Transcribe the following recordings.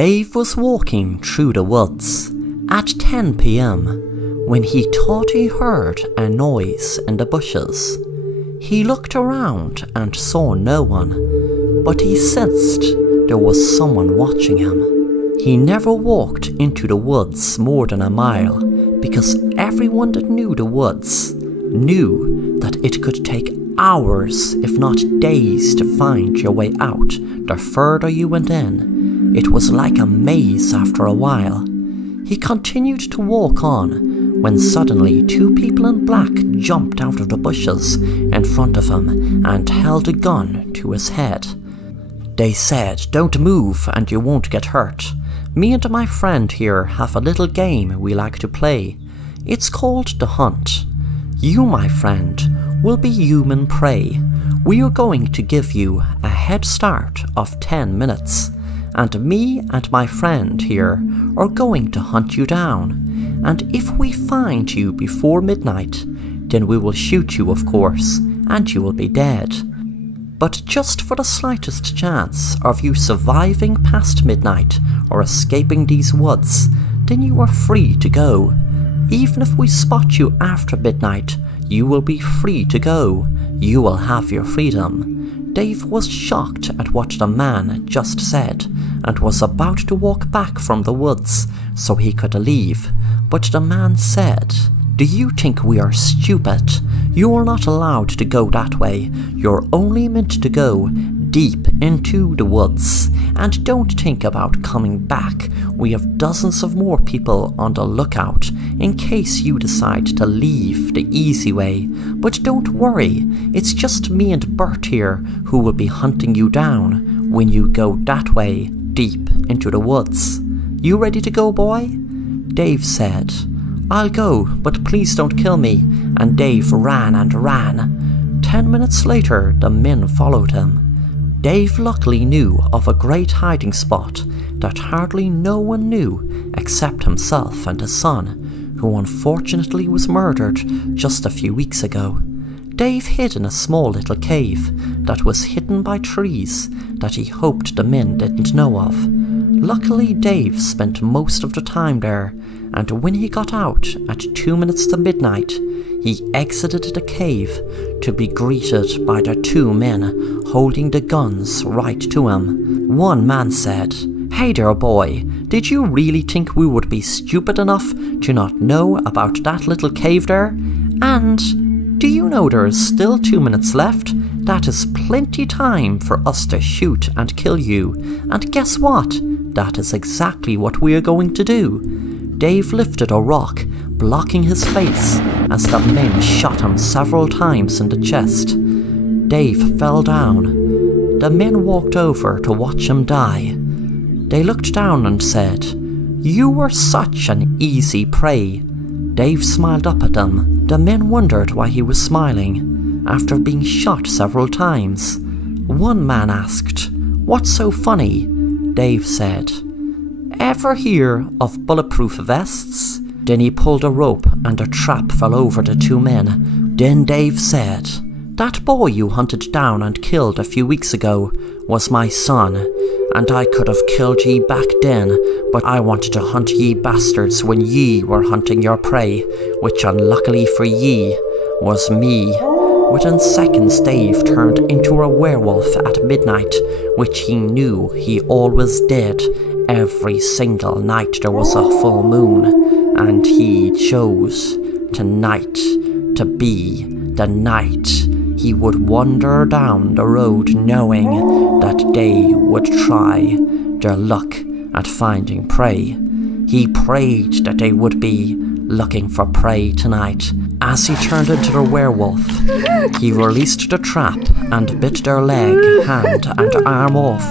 Dave was walking through the woods at 10 p.m. when he thought he heard a noise in the bushes. He looked around and saw no one, but he sensed there was someone watching him. He never walked into the woods more than a mile, because everyone that knew the woods knew that it could take hours, if not days, to find your way out. The further you went in, it was like a maze after a while. He continued to walk on when suddenly two people in black jumped out of the bushes in front of him and held a gun to his head. They said, "Don't move and you won't get hurt. Me and my friend here have a little game we like to play. It's called The Hunt. You, my friend, will be human prey. We are going to give you a head start of 10 minutes, and me and my friend here are going to hunt you down, and if we find you before midnight, then we will shoot you, of course, and you will be dead. But just for the slightest chance of you surviving past midnight or escaping these woods, then you are free to go. Even if we spot you after midnight, you will be free to go. You will have your freedom." Dave was shocked at what the man just said and was about to walk back from the woods so he could leave, but the man said, "Do you think we are stupid? You are not allowed to go that way. You're only meant to go deep into the woods, and don't think about coming back. We have dozens of more people on the lookout in case you decide to leave the easy way. But don't worry, it's just me and Bert here who will be hunting you down when you go that way deep into the woods. You ready to go, boy?" Dave said, "I'll go, but please don't kill me," and Dave ran and ran. 10 minutes later, the men followed him. Dave luckily knew of a great hiding spot that hardly no one knew except himself and his son, who unfortunately was murdered just a few weeks ago. Dave hid in a small little cave that was hidden by trees that he hoped the men didn't know of. Luckily, Dave spent most of the time there, and when he got out at 2 minutes to midnight, he exited the cave to be greeted by the two men holding the guns right to him. One man said, "Hey there, boy, did you really think we would be stupid enough to not know about that little cave there? And do you know there is still 2 minutes left? That is plenty time for us to shoot and kill you. And guess what? That is exactly what we are going to do." Dave lifted a rock, blocking his face as the men shot him several times in the chest. Dave fell down. The men walked over to watch him die. They looked down and said, "You were such an easy prey." Dave smiled up at them. The men wondered why he was smiling after being shot several times. One man asked, "What's so funny?" Dave said, "Ever hear of bulletproof vests?" Then he pulled a rope and a trap fell over the two men. Then Dave said, "That boy you hunted down and killed a few weeks ago was my son, and I could have killed ye back then, but I wanted to hunt ye bastards when ye were hunting your prey, which unluckily for ye was me." Within seconds, Dave turned into a werewolf at midnight, which he knew he always did every single night there was a full moon, and he chose tonight to be the night he would wander down the road knowing that they would try their luck at finding prey. He prayed that they would be looking for prey tonight. As he turned into the werewolf, he released the trap and bit their leg, hand and arm off,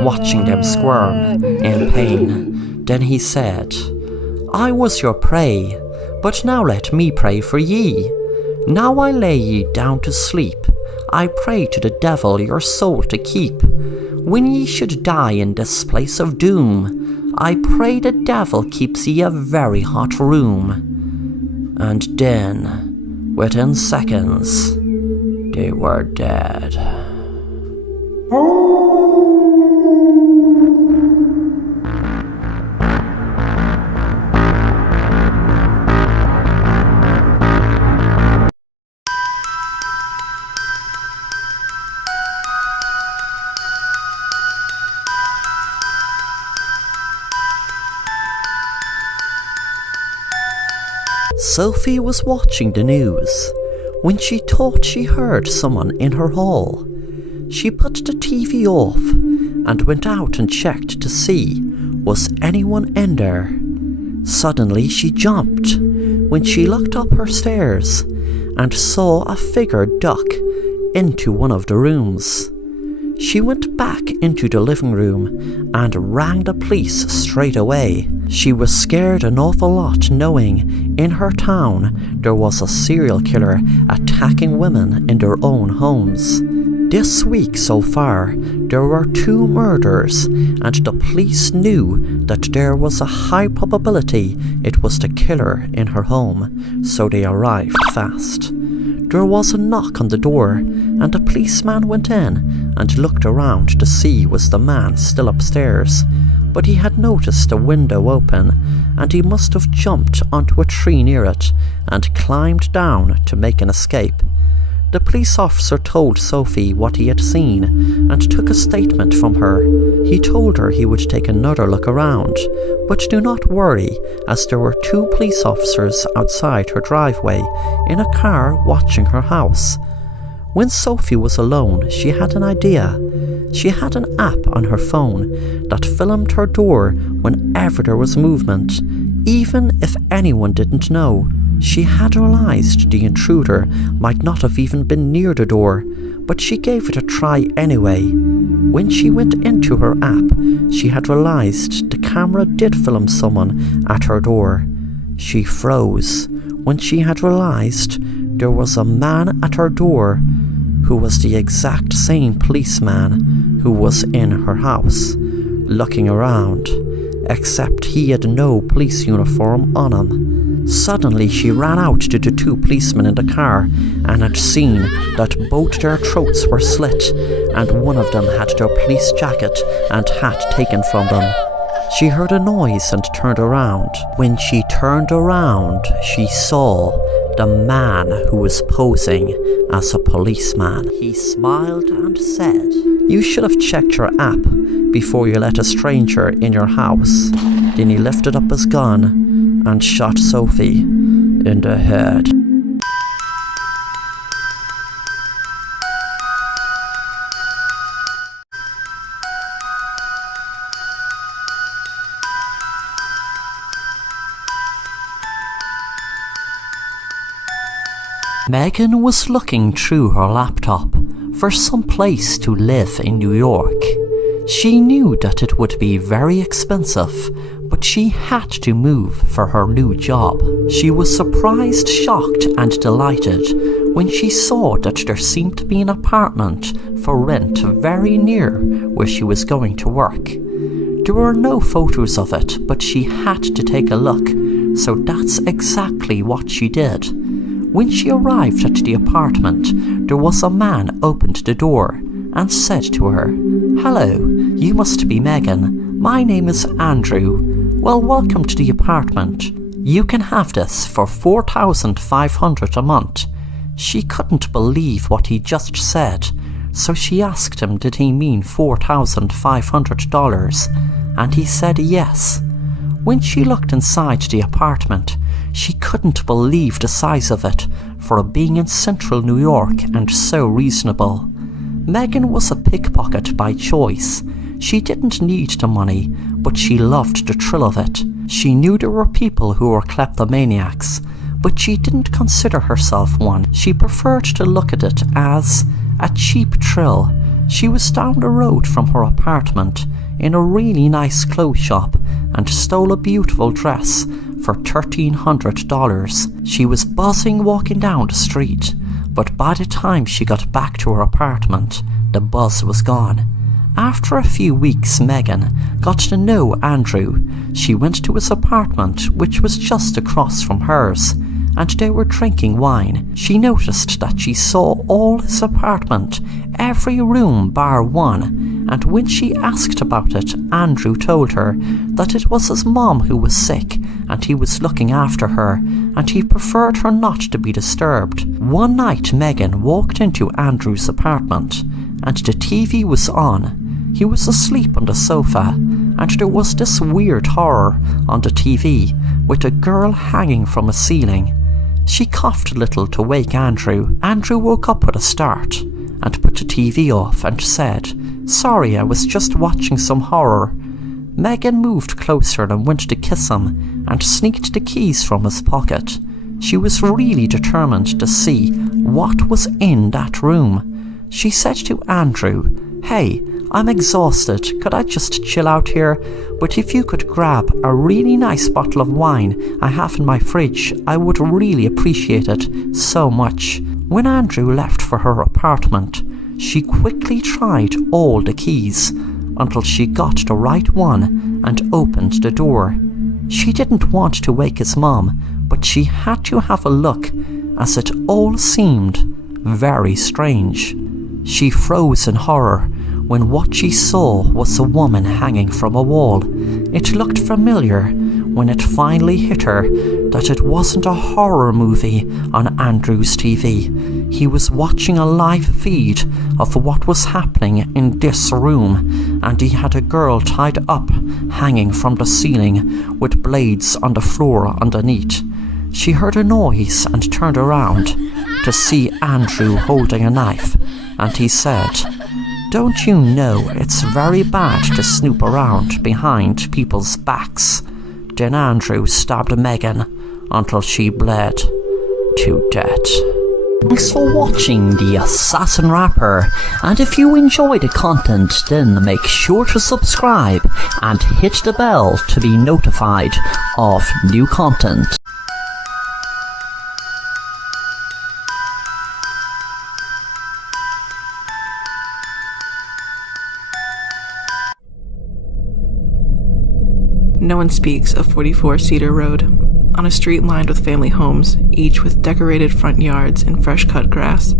watching them squirm in pain. Then he said, "I was your prey, but now let me pray for ye. Now I lay ye down to sleep. I pray to the devil your soul to keep. When ye should die in this place of doom, I pray the devil keeps ye a very hot room." And then, within seconds, they were dead. Sophie was watching the news when she thought she heard someone in her hall. She put the TV off and went out and checked to see was anyone in there. Suddenly she jumped when she looked up her stairs and saw a figure duck into one of the rooms. She went back into the living room and rang the police straight away. She was scared an awful lot knowing in her town there was a serial killer attacking women in their own homes. This week so far, there were 2 murders, and the police knew that there was a high probability it was the killer in her home, so they arrived fast. There was a knock on the door, and the policeman went in and looked around to see was the man still upstairs, but he had noticed the window open, and he must have jumped onto a tree near it and climbed down to make an escape. The police officer told Sophie what he had seen and took a statement from her. He told her he would take another look around, but do not worry, as there were 2 police officers outside her driveway in a car watching her house. When Sophie was alone, she had an idea. She had an app on her phone that filmed her door whenever there was movement, even if anyone didn't know. She had realised the intruder might not have even been near the door, but she gave it a try anyway. When she went into her app, she had realised the camera did film someone at her door. She froze when she had realised there was a man at her door who was the exact same policeman who was in her house, looking around, except he had no police uniform on him. Suddenly she ran out to the 2 policemen in the car and had seen that both their throats were slit and one of them had their police jacket and hat taken from them. She heard a noise and turned around. When she turned around, she saw the man who was posing as a policeman. He smiled and said, "You should have checked your app before you let a stranger in your house." Then he lifted up his gun and shot Sophie in the head. Megan was looking through her laptop for some place to live in New York. She knew that it would be very expensive, but she had to move for her new job. She was surprised, shocked and delighted when she saw that there seemed to be an apartment for rent very near where she was going to work. There were no photos of it, but she had to take a look, so that's exactly what she did. When she arrived at the apartment, there was a man opened the door and said to her, "Hello, you must be Megan. My name is Andrew. Well, welcome to the apartment. You can have this for $4,500 a month." She couldn't believe what he just said, so she asked him did he mean $4,500, and he said yes. When she looked inside the apartment, she couldn't believe the size of it for being in central New York and so reasonable. Megan was a pickpocket by choice. She didn't need the money, but she loved the thrill of it. She knew there were people who were kleptomaniacs, but she didn't consider herself one. She preferred to look at it as a cheap thrill. She was down the road from her apartment in a really nice clothes shop and stole a beautiful dress for $1,300. She was buzzing walking down the street, but by the time she got back to her apartment, the buzz was gone. After a few weeks, Megan got to know Andrew. She went to his apartment, which was just across from hers, and they were drinking wine. She noticed that she saw all his apartment, every room bar one, and when she asked about it, Andrew told her that it was his mom who was sick and he was looking after her, and he preferred her not to be disturbed. One night Megan walked into Andrew's apartment and the TV was on. He was asleep on the sofa, and there was this weird horror on the TV with a girl hanging from a ceiling. She coughed a little to wake Andrew. Andrew woke up with a start and put the TV off and said, "Sorry, I was just watching some horror." Megan moved closer and went to kiss him and sneaked the keys from his pocket. She was really determined to see what was in that room. She said to Andrew, "Hey, I'm exhausted, could I just chill out here? But if you could grab a really nice bottle of wine I have in my fridge, I would really appreciate it so much." When Andrew left for her apartment, she quickly tried all the keys until she got the right one and opened the door. She didn't want to wake his mom, but she had to have a look as it all seemed very strange. She froze in horror when what she saw was a woman hanging from a wall. It looked familiar when it finally hit her that it wasn't a horror movie on Andrew's TV. He was watching a live feed of what was happening in this room, and he had a girl tied up hanging from the ceiling with blades on the floor underneath. She heard a noise and turned around to see Andrew holding a knife, and he said, "Don't you know it's very bad to snoop around behind people's backs?" Then Andrew stabbed Megan until she bled to death. Thanks for watching The Assassin Rapper, and if you enjoy the content, then make sure to subscribe and hit the bell to be notified of new content. No one speaks of 44 Cedar Road. On a street lined with family homes, each with decorated front yards and fresh-cut grass,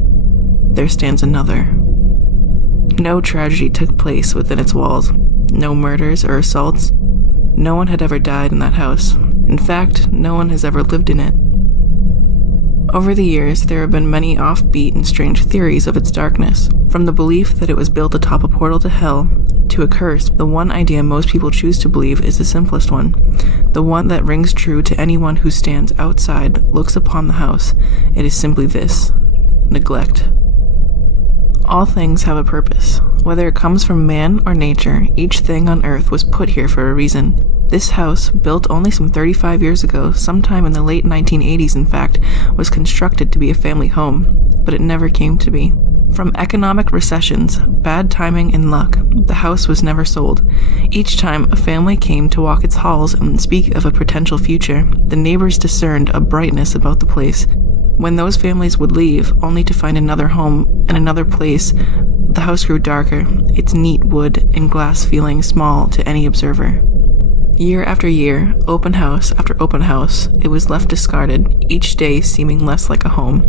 there stands another. No tragedy took place within its walls. No murders or assaults. No one had ever died in that house. In fact, no one has ever lived in it. Over the years, there have been many offbeat and strange theories of its darkness, from the belief that it was built atop a portal to hell, to a curse. The one idea most people choose to believe is the simplest one, the one that rings true to anyone who stands outside, looks upon the house. It is simply this: neglect. All things have a purpose. Whether it comes from man or nature, each thing on earth was put here for a reason. This house, built only some 35 years ago, sometime in the late 1980s in fact, was constructed to be a family home, but it never came to be. From economic recessions, bad timing, and luck, the house was never sold. Each time a family came to walk its halls and speak of a potential future, the neighbors discerned a brightness about the place. When those families would leave, only to find another home and another place, the house grew darker, its neat wood and glass feeling small to any observer. Year after year, open house after open house, it was left discarded, each day seeming less like a home,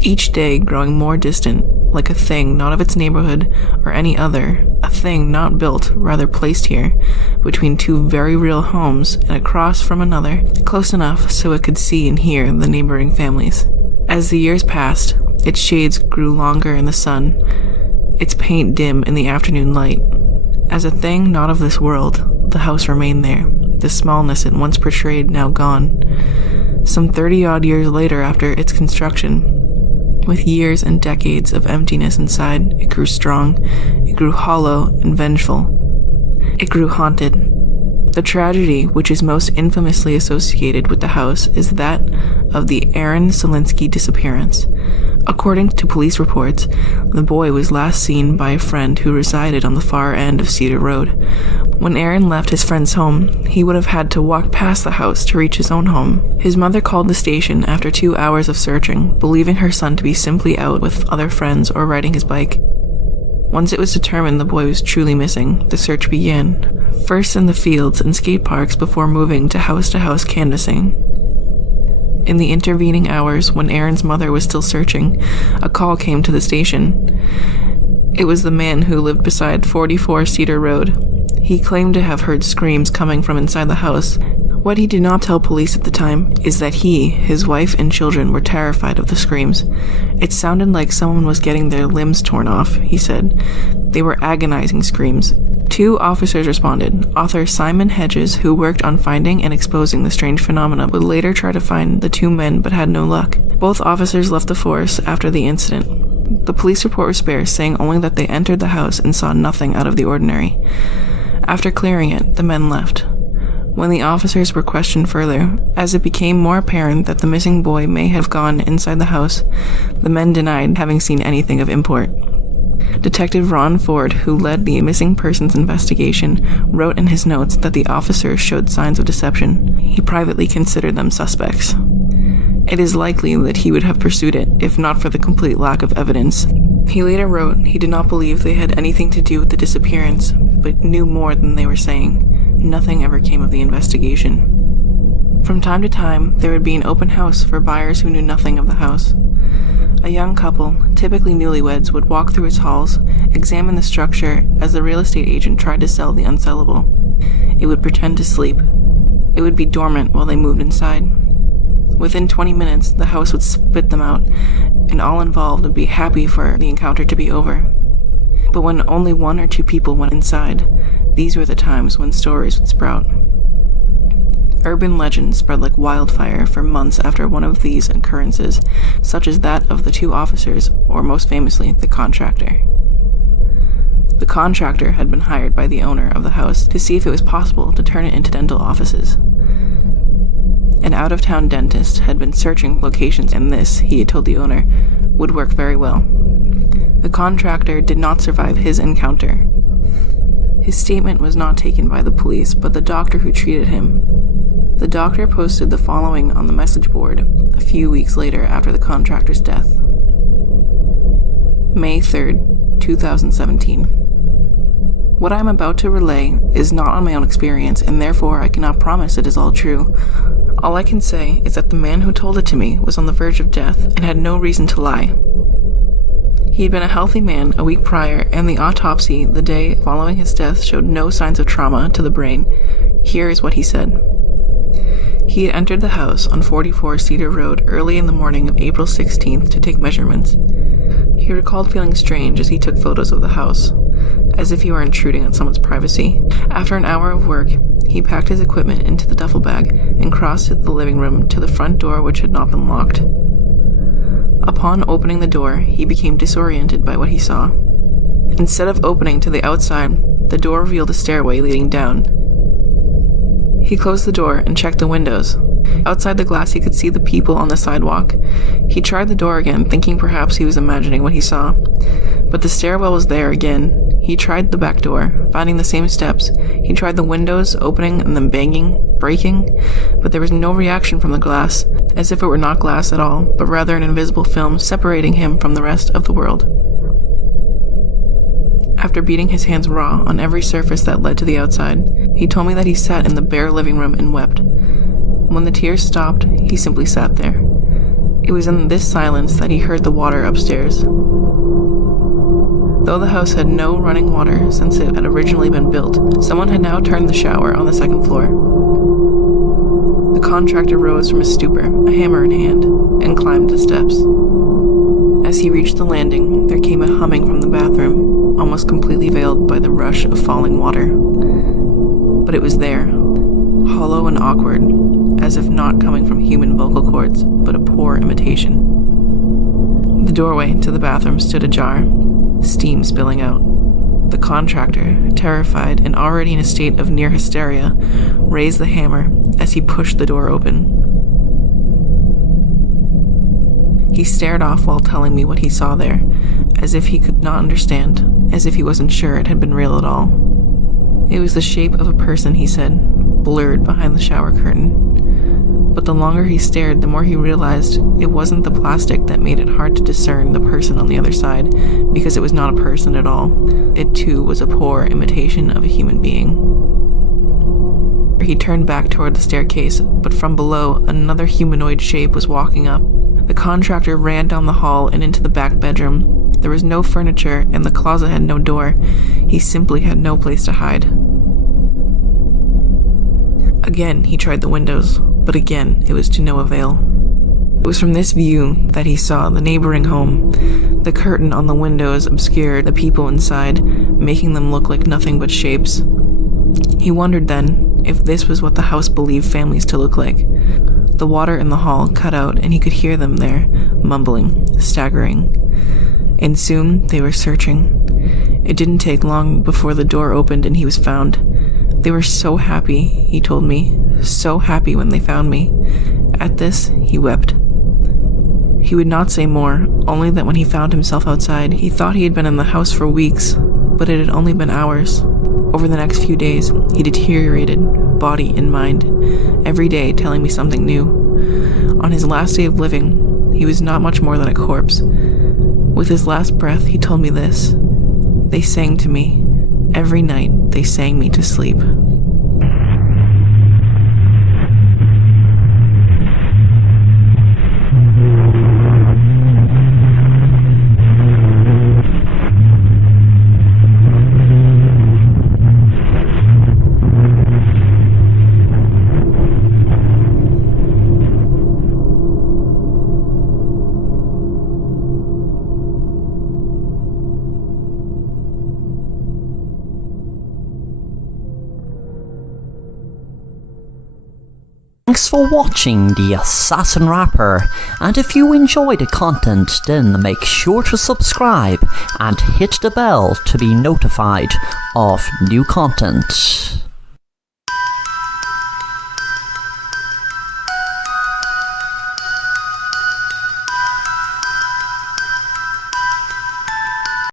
each day growing more distant, like a thing not of its neighborhood or any other, a thing not built, rather placed here, between two very real homes and across from another, close enough so it could see and hear the neighboring families. As the years passed, its shades grew longer in the sun, its paint dim in the afternoon light. As a thing not of this world, the house remained there, the smallness it once portrayed now gone. Some 30-odd years later after its construction, with years and decades of emptiness inside, it grew strong, it grew hollow and vengeful. It grew haunted. The tragedy which is most infamously associated with the house is that of the Aaron Selinsky disappearance. According to police reports, the boy was last seen by a friend who resided on the far end of Cedar Road. When Aaron left his friend's home, he would have had to walk past the house to reach his own home. His mother called the station after 2 hours of searching, believing her son to be simply out with other friends or riding his bike. Once it was determined the boy was truly missing, the search began, first in the fields and skate parks before moving to house canvassing. In the intervening hours, when Aaron's mother was still searching, a call came to the station. It was the man who lived beside 44 Cedar Road. He claimed to have heard screams coming from inside the house. What he did not tell police at the time is that he, his wife, and children were terrified of the screams. It sounded like someone was getting their limbs torn off, he said. They were agonizing screams, 2 officers responded. Author Simon Hedges, who worked on finding and exposing the strange phenomena, would later try to find the 2 men but had no luck. Both officers left the force after the incident. The police report was sparse, saying only that they entered the house and saw nothing out of the ordinary. After clearing it, the men left. When the officers were questioned further, as it became more apparent that the missing boy may have gone inside the house, the men denied having seen anything of import. Detective Ron Ford, who led the missing persons investigation, wrote in his notes that the officers showed signs of deception. He privately considered them suspects. It is likely that he would have pursued it, if not for the complete lack of evidence. He later wrote he did not believe they had anything to do with the disappearance, but knew more than they were saying. Nothing ever came of the investigation. From time to time, there would be an open house for buyers who knew nothing of the house. A young couple, typically newlyweds, would walk through its halls, examine the structure as the real estate agent tried to sell the unsellable. It would pretend to sleep. It would be dormant while they moved inside. Within 20 minutes, the house would spit them out, and all involved would be happy for the encounter to be over. But when only 1 or 2 people went inside, these were the times when stories would sprout. Urban legends spread like wildfire for months after one of these occurrences, such as that of the 2 officers, or most famously, the contractor. The contractor had been hired by the owner of the house to see if it was possible to turn it into dental offices. An out-of-town dentist had been searching locations, and this, he had told the owner, would work very well. The contractor did not survive his encounter. His statement was not taken by the police, but the doctor who treated him. The doctor posted the following on the message board a few weeks later after the contractor's death. May 3rd, 2017. What I am about to relay is not on my own experience, and therefore I cannot promise it is all true. All I can say is that the man who told it to me was on the verge of death and had no reason to lie. He had been a healthy man a week prior, and the autopsy the day following his death showed no signs of trauma to the brain. Here is what he said. He had entered the house on 44 Cedar Road early in the morning of April 16th to take measurements. He recalled feeling strange as he took photos of the house, as if he were intruding on someone's privacy. After an hour of work, he packed his equipment into the duffel bag and crossed the living room to the front door, which had not been locked. Upon opening the door, he became disoriented by what he saw. Instead of opening to the outside, the door revealed a stairway leading down. He closed the door and checked the windows. Outside the glass, he could see the people on the sidewalk. He tried the door again, thinking perhaps he was imagining what he saw. But the stairwell was there again. He tried the back door, finding the same steps. He tried the windows, opening and then banging, breaking, but there was no reaction from the glass, as if it were not glass at all, but rather an invisible film separating him from the rest of the world. After beating his hands raw on every surface that led to the outside, he told me that he sat in the bare living room and wept. When the tears stopped, he simply sat there. It was in this silence that he heard the water upstairs. Though the house had no running water since it had originally been built, someone had now turned the shower on the second floor. The contractor rose from his stupor, a hammer in hand, and climbed the steps. As he reached the landing, there came a humming from the bathroom, almost completely veiled by the rush of falling water. But it was there, hollow and awkward, as if not coming from human vocal cords, but a poor imitation. The doorway to the bathroom stood ajar, steam spilling out. The contractor, terrified and already in a state of near hysteria, raised the hammer as he pushed the door open. He stared off while telling me what he saw there, as if he could not understand, as if he wasn't sure it had been real at all. It was the shape of a person, he said, blurred behind the shower curtain. But the longer he stared, the more he realized it wasn't the plastic that made it hard to discern the person on the other side, because it was not a person at all. It too was a poor imitation of a human being. He turned back toward the staircase, but from below, another humanoid shape was walking up. The contractor ran down the hall and into the back bedroom. There was no furniture, and the closet had no door. He simply had no place to hide. Again, he tried the windows, but again, it was to no avail. It was from this view that he saw the neighboring home. The curtain on the windows obscured the people inside, making them look like nothing but shapes. He wondered then if this was what the house believed families to look like. The water in the hall cut out, and he could hear them there, mumbling, staggering. And soon they were searching. It didn't take long before the door opened and he was found. They were so happy, he told me, so happy when they found me. At this, he wept. He would not say more, only that when he found himself outside, he thought he had been in the house for weeks, but it had only been hours. Over the next few days, he deteriorated, body and mind, every day telling me something new. On his last day of living, he was not much more than a corpse. With his last breath, he told me this. They sang to me. Every night, they sang me to sleep. Thanks for watching The Assassin Rapper, and if you enjoy the content, then make sure to subscribe and hit the bell to be notified of new content.